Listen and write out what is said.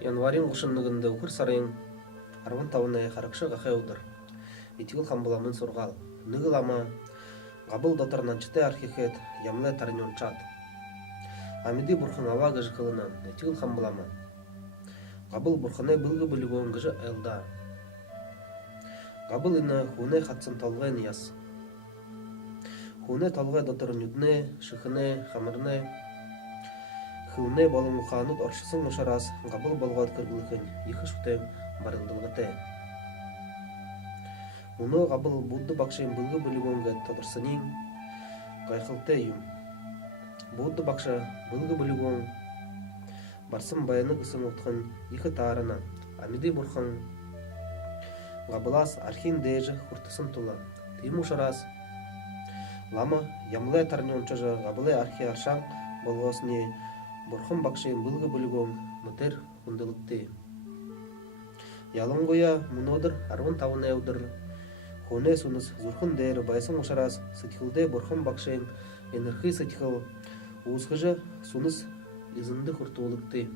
Январин кушынныгында укыр сарайын арван тавына харакшы гахеудыр. Итигил хамбаламын сургал. Ныгылама габыл дотарнан чыты архихет ямле тарнyon чат. Амиди бурхан ава гыжы кылынан итигил хамбалама. Габыл бурхане былгы бүлігон гыжы элда. Габыл ина хуне хатсын талгай нияс. Хуне талгай дотарын юдне, шыхыне, хамырне. Хуне балын муханут оршысын ошарас габыл болгат кыргылыхын ихы шутен барылдылгыте. Уно габыл будды бакшын былгы бүлігонга тодырсынин гайхылте юм. Будды бакша былгы бүлігон барсын баяны кысын утқан ихы таарына. Амиди бурхан габылас архин дежы хуртысын тула. Тиму шарас лама ямлы тарнyon чажа габылы архи аршан болгосне бурхан бакшын былгы бүлігон мытер хундылыкты. Ялын гоя мунодыр арван тавын эудыр. Хуне суныс зурхын дэр байсын ошарас сытхылде бурхан бакшын энерхи сытхыл уусхыжы суныс изынды хуртуулыкты.